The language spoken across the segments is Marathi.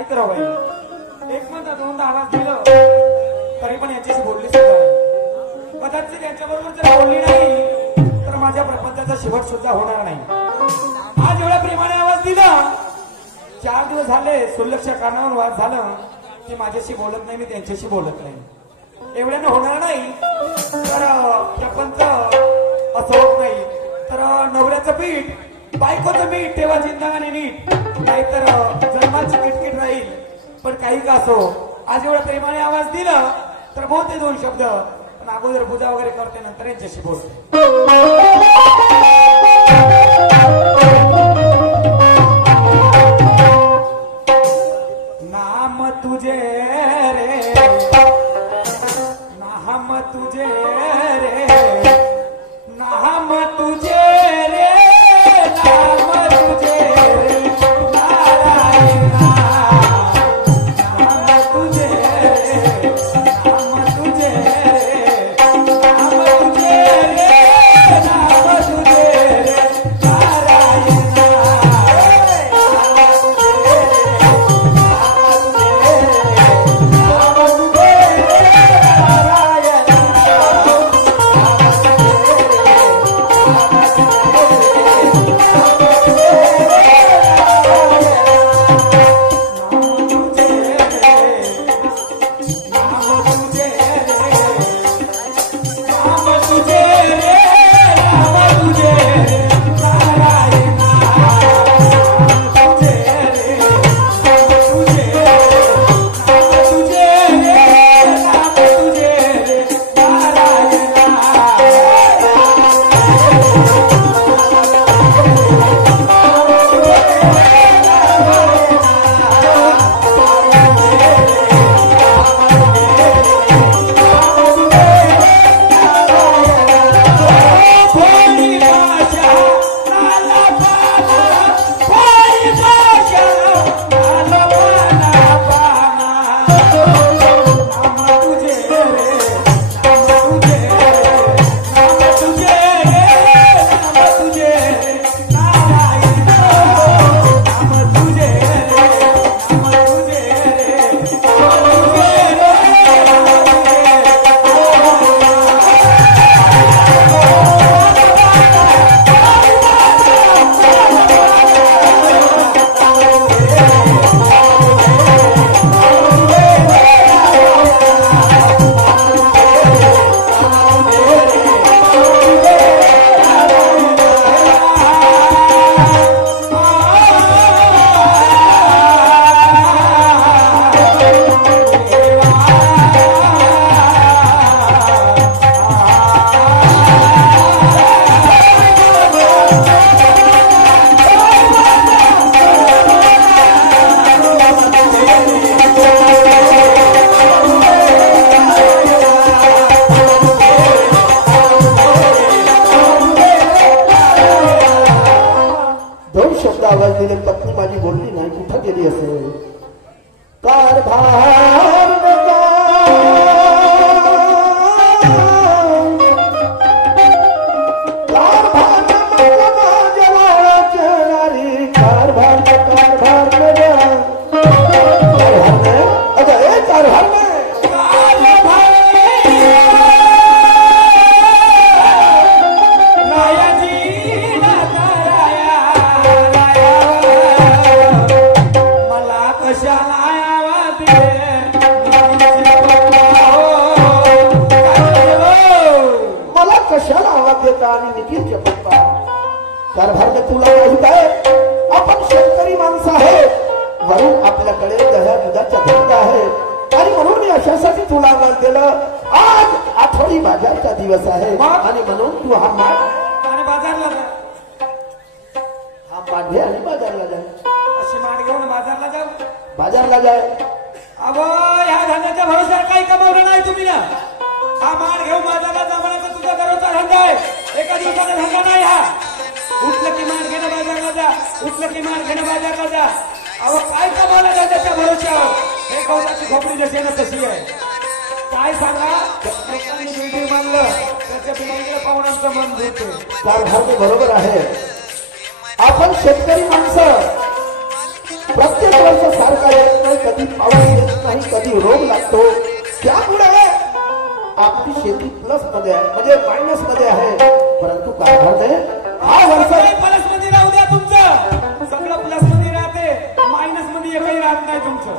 काय करावं बाई? एक म्हणता दोनदा आवाज दिलं तरी पण याच्याशी बोलली सुद्धा नाही. कदाचित यांच्याबरोबर जर बोलली नाही तर माझ्या प्रपंचाचा शेवट सुद्धा होणार नाही. आज एवढ्या प्रेमाने आवाज दिला, 4 दिवस झाले सुलक्षच्या कारणावर वाद झालं की माझ्याशी बोलत नाही, मी त्यांच्याशी बोलत नाही. एवढ्यानं होणार नाही तर प्रपंच असं होत नाही. तर नवऱ्याचं पीठ बायकोचं मीठ तेव्हा जिंदगाने नीट, नाहीतर जन्माची किटकिट राहील. पण काही का असो, आज एवढ्या प्रेमाने आवाज दिला तर बोलते 2 शब्द, पण अगोदर पूजा वगैरे करते, नंतर यांच्याशी बोलते. नाम तुझे रे, नाम तुझे रे, नाम तुझे रे, नाम तुझे रे, नारायण नाम तुझे रे, नाम तुझे रे, नाम तुझे रे, नाम तुझे रे, नारायण पत्नी माझी बोलली नाही, कुठं गेली असेल? कारभार कारभार तुला माहित आहे आपण शेतकरी माणसं आहे, वरून आपल्याकडे दह्या दुधाचा धंदा आहे आणि म्हणून मी अशासाठी तुला आवाज दिलं. आज आठवडी बाजारचा दिवस आहे आणि म्हणून तू हा बाजारला जा, हा मांडे आणि बाजारला जाय. अशी मांड घेऊन बाजारला जाऊ, बाजारला जाय. अगो ह्या धंद्याच्या भरोश्यावर काही कमावलं नाही तुम्ही ना. हा मांड घेऊन बाजारला जमानाचा तुझा दररोजचा धंदा आहे, एका दिवसाचा धंदा नाही हा. उठलं की मार घेणं बाजारला जा, उठलं की मार घेणं बाजारला जा. अहो काय कमावलं धंद्याच्या भरोश्यावर? हे गवताची खोपडी जशी ना तशी आहे. काय सांगा, लोकांनी बिल्डिंग बांधलं त्याच्या बिल्डिंगला पाहुण्यांचं मन देते. कारभार बरोबर आहे. आपण शेतकरी माणसं प्रत्येक वर्ष सारखा येत नाही, कधी पाऊस येत नाही, कधी रोग लागतो. त्यामुळे आपली शेती प्लस मध्ये आहे, म्हणजे मायनस मध्ये आहे. परंतु कारभारने हा वर्ष प्लस मध्ये राहू द्या, तुमचं सगळं प्लस मध्ये राहते, मायनस मध्ये एकही राहत नाही तुमचं.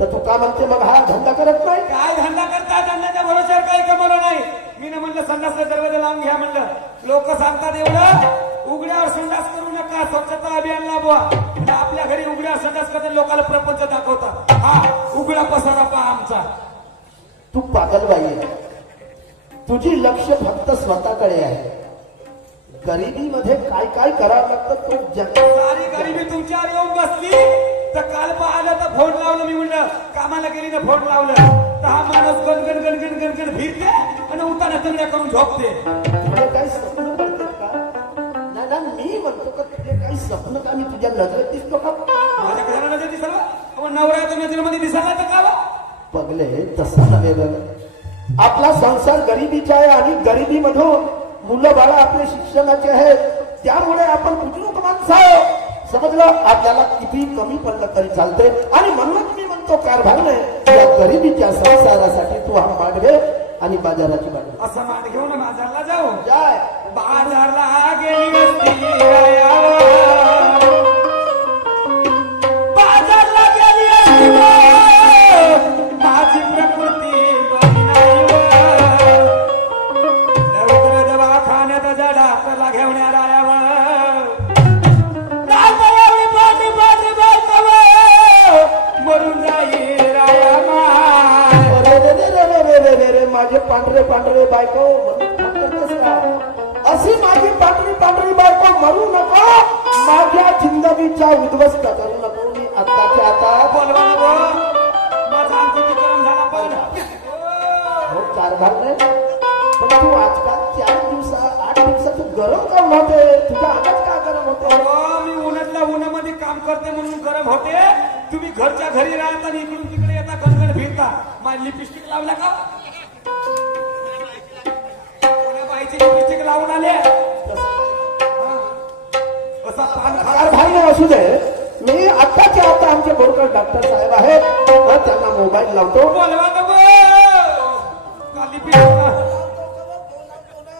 तर तू का म्हणते मग हा धंदा करत नाही? काय धंदा करता? धंद्याच्या भरोश्यावर काही कमवलं नाही. मी ना म्हणलं संडासला दरवाजा लावून घ्या म्हणलं. लोक सांगतात एवढं उघड्यावर संडास करू नका, स्वच्छता अभियान लाभवा. आपल्या घरी उघड्यावर संडास करते, लोकांना प्रपंच दाखवतात. हा उघडा पसारा पहा आमचा. तू पागलबाई आहे. तुझी लक्ष फक्त स्वतःकडे आहे. गरिबीमध्ये काय काय करावं लागतं तू सारी गरिबी तुमच्यावर येऊन बसली. तर काल पाहिलं तर फोन लावलं, मी म्हणलं कामाला गेली तर फोन लावलं तर हा माणूस गणगण गणगण गणगण फिरते आणि उताना तंगड्या करून झोपते. तुझे काही स्वप्न पडतात का? नाही ना, मी म्हणतो का तुझे काही स्वप्न का मी तुझ्या नजरेत दिसतो का? माझ्या कशाला नजर दिसला? आपण नवरा तो नजरेमध्ये दिसायला तर का? पगले तसं नव्हे ग. आपला संसार गरिबीचा आहे आणि गरिबीमधून मुलं बाळा आपले शिक्षणाचे आहेत. त्यामुळे आपण बुजुर्ग माणसं आहोत. समजलं? आपल्याला किती कमी पडलं तरी चालते. आणि म्हणूनच मी म्हणतो कारभारने या गरिबीच्या संसारासाठी तू हा माठ घे आणि बाजाराची बाजू. असं माठ घेऊन बाजारला जाऊ. जाय बाजारला गेली असती रायावर, बाजारला गेली असती माझी प्रकृती बरी नाही वर. लवकर दवाखान्यात जा डॉक्टरला घेऊन या रायावर. मरून जाईल राया माझे पांढरे पांढरे बायको म्हणून का? अशी माझी पांढरी पांढरी बायको मरू नको, माझ्या जिंदगीचा उद्ध्वस्त करू नको. मी आताच्या आता बोलवा माझा अंतिम झाला पण हो कारभार नाही. पण तू आजकाल 8 दिवसात तू गरम का होते? तुझ्या अंगात का गरम होते? मी उन्हातल्या उन्हामध्ये काम करते म्हणून गरम होते. तुम्ही घरच्या घरी राहता आणि इकडून तिकडे येता, गणगण फिरता. माझी लिपस्टिक लावला का? बाईची लिपस्टिक लावून आले असा कारभार नाही असू दे. मी आताच्या आता आमचे बोरकर डॉक्टर साहेब आहेत, त्यांना मोबाईल लावतो. बोलवा लिपस्टिक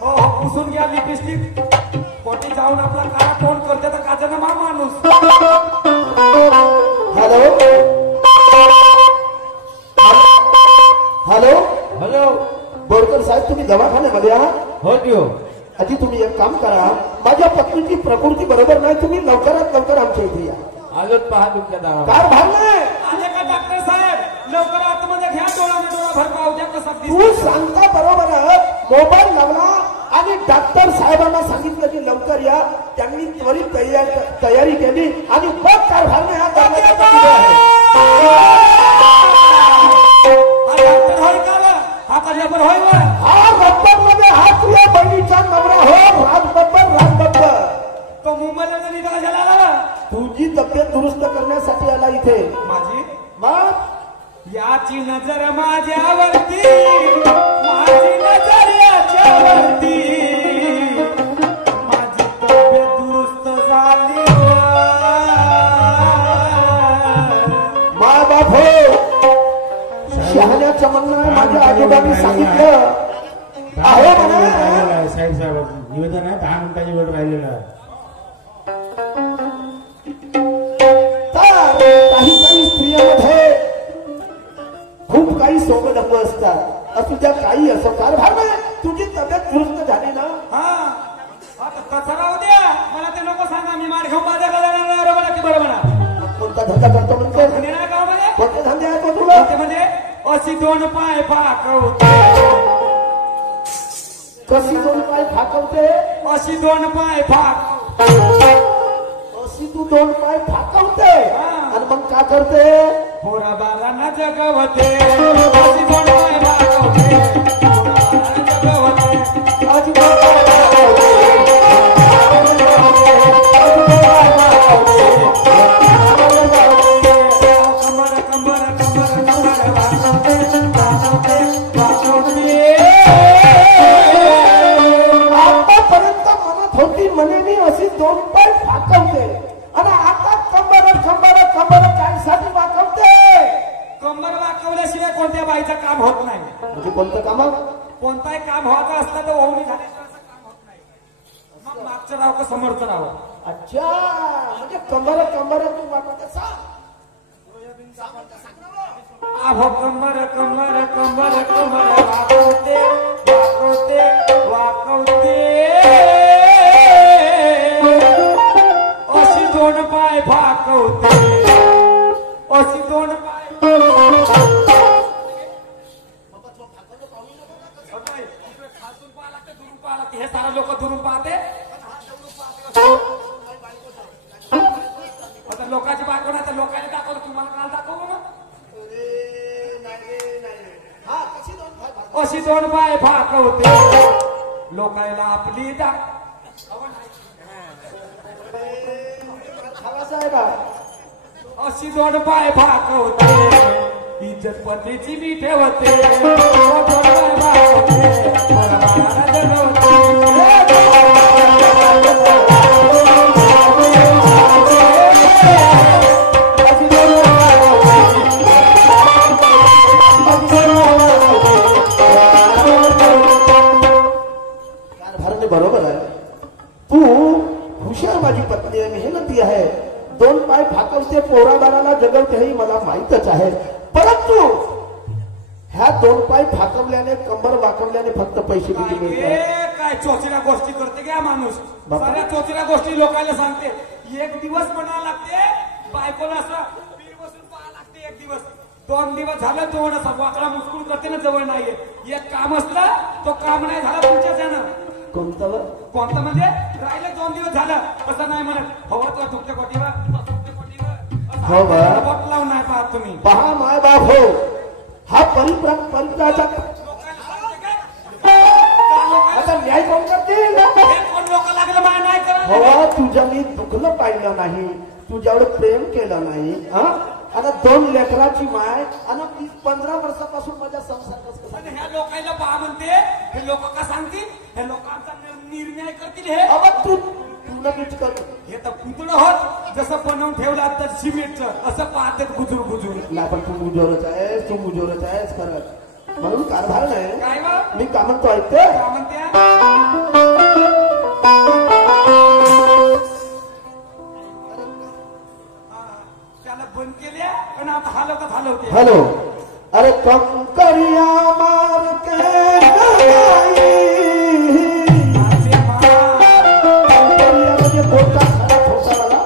हो पुसून घ्या लिपस्टिक. पोटी जाऊन आपला काळा फोन करते तर काचा मा माणूस. हॅलो हॅलो हॅलो बोरकर साहेब, तुम्ही दवाखान्यामध्ये आहात? हो देऊ. आधी तुम्ही एक काम करा, माझ्या पत्नीची प्रकृती बरोबर नाही, तुम्ही लवकरात लवकर आमच्या इथे या. आलोच पहा तुमच्या दारा. कारभार नाही. आले का डॉक्टर साहेब? लवकर आतमध्ये घ्या. डोळा भर पाहू द्या कसा तू सांगता बरोबर आहे. मोबाईल लावला आणि डॉक्टर साहेबांना सांगितलं की लवकर या. त्यांनी त्वरित तयारी केली आणि बघ कारभारने हा करण्याचा कधी आहे. होय का? हा कल्याण होय वर. हा रब्बर मध्ये हा तुझ्या बहिणीचा नवरा हो, राजबब्बर. तो मुंबईला निघाला झाला. तुझी तब्येत दुरुस्त करण्यासाठी आला इथे. माझी मग याची नजर माझ्यावरती, माझी नजर याच्यावरती, माझी तब्येत दुरुस्त झाली. मा बाप हो, शहाण्याचं म्हणणं माझ्या आजोबांनी सांगितलं आहे म्हणा. साहेब निवेदन आहे, 10 मिनिटाची वेळ राहिलेला आहे. काही काही स्त्रियांमध्ये खूप काही सोंगडंग असतात. असू द्या काही असो, कारभार तुझी तब्येत दुरुस्त झाली ना. हा तसं राहू द्या. मला ते नको सांगा. मी मार घेऊन बाजारला जाणार बरोबर की बरोबर. कोणता धंदा करतो म्हणतो? धंदे नाही गावामध्ये. कोणते धंदे आहेत मग तुला? ते म्हणजे अशी 2 पाय फाकवते, कशी 2 पाय फाकवते? अशी 2 पाय फाक, अशी तू 2 पाय फाकवते आणि मग का करते? पोरा बालांना जगवते. अशी 2 पाय फाकवते, पोरा आतापर्यंत म्हणत होती म्हणे मी अशी 2 पाय फाकवते आणि आता कंबर कशासाठी वाकवते? कंबर वाकवल्याशिवाय कोणत्या बाईचं काम होत नाही. म्हणजे कोणतं काम? कोणताही काम व्हायचं असलं तर ओवणी झाल्याशिवाय असं काम होत नाही. मग मागचं राहावं का समोरचं राहावं? अच्छा, म्हणजे कंबर तू वाकवते. अहो कंबर कंबर कंबर कंबर वाकवते वाकवते वाकवते अशी दोन पाय भाकवते अशी दोन पाय खालतून पाहा लागते दुरून पाहा लागते. हे सारे लोक दुरून पाहते. आता लोकांची बायको नाही तर लोकांनी दाखवलं. तुम्हाला काल दाखवलं ना अशी दोन पाय भाकवते लोकायला आपली अशी दोन पाय भाकवते इज्जत पतीची मी ठेवते. दोन पाय भाकवते मला बाळाला जगवते. बरोबर आहे. तू हुशार माझी पत्नी आहे, मेहनती आहे, दोन पाय भाकवते, पोराबाराला जगवते हे मला माहीतच आहे. परंतु ह्या दोन पाय भाकवल्याने कंबर वाकवल्याने फक्त पैसे किती मिळतात? काय चोचऱ्या गोष्टी करते का माणूस? बापा. साऱ्या चोचऱ्या गोष्टी लोकांना सांगते. एक दिवस म्हणावं लागते बायकोला असं पीठ बसून पाहा लागते. एक दिवस 2 दिवस झालं तो असं वाकडा मुस्कुळ करते ना जवळ नाहीये. एक काम असलं तो काम नाही झालं तुमच्याच यानं. कोणतं? कोणतं म्हणजे राहिलं 2 दिवस झालं असं नाही म्हणत. हवं तुला तुमच्या कोटीवर हो बा. बोट लावून नाही पाहत तुम्ही. पहा माय बाप हो, हा परिप्राचा आता न्याय कोण करतील? कोण लोक लागलं माय नाही करत. हवा तुझ्या मी दुखलं पाहिलं नाही, तुझ्यावर प्रेम केलं नाही. आता 2 लेकराची माय आणि 15 वर्षापासून माझ्या संसार पण ह्या लोकांना पहा म्हणते. हे लोक का सांगतील? हे लोकांचा निर्णय करतील. हे तू नीट कर. हे तर पुतळं होत जसं बनवून ठेवलं तर सिमेंटचं असं पाहतात गुजूर गुजूर. नाही पण तू मुजोरच आहेस खरं. म्हणून कारभार नाही. काय बा? मी का म्हणतो ऐकते? का म्हणत्या? त्याला बंद केल्या पण आता हलवते. हॅलो. अरे कंकरिया मार के म्हणजे बोलता खरा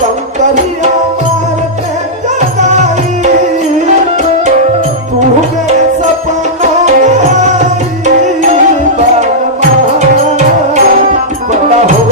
कंकरिया मार के जगाई तू गे सपना बड़ा हो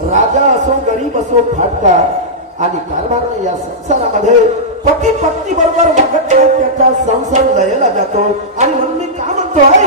राजा असो गरीब असो फाटका आणि कारभार या संसारामध्ये पती पत्नी बरोबर वागत नाही त्याचा संसार लयला जातो. आणि म्हणून मी का म्हणतोय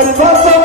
गर्भाचा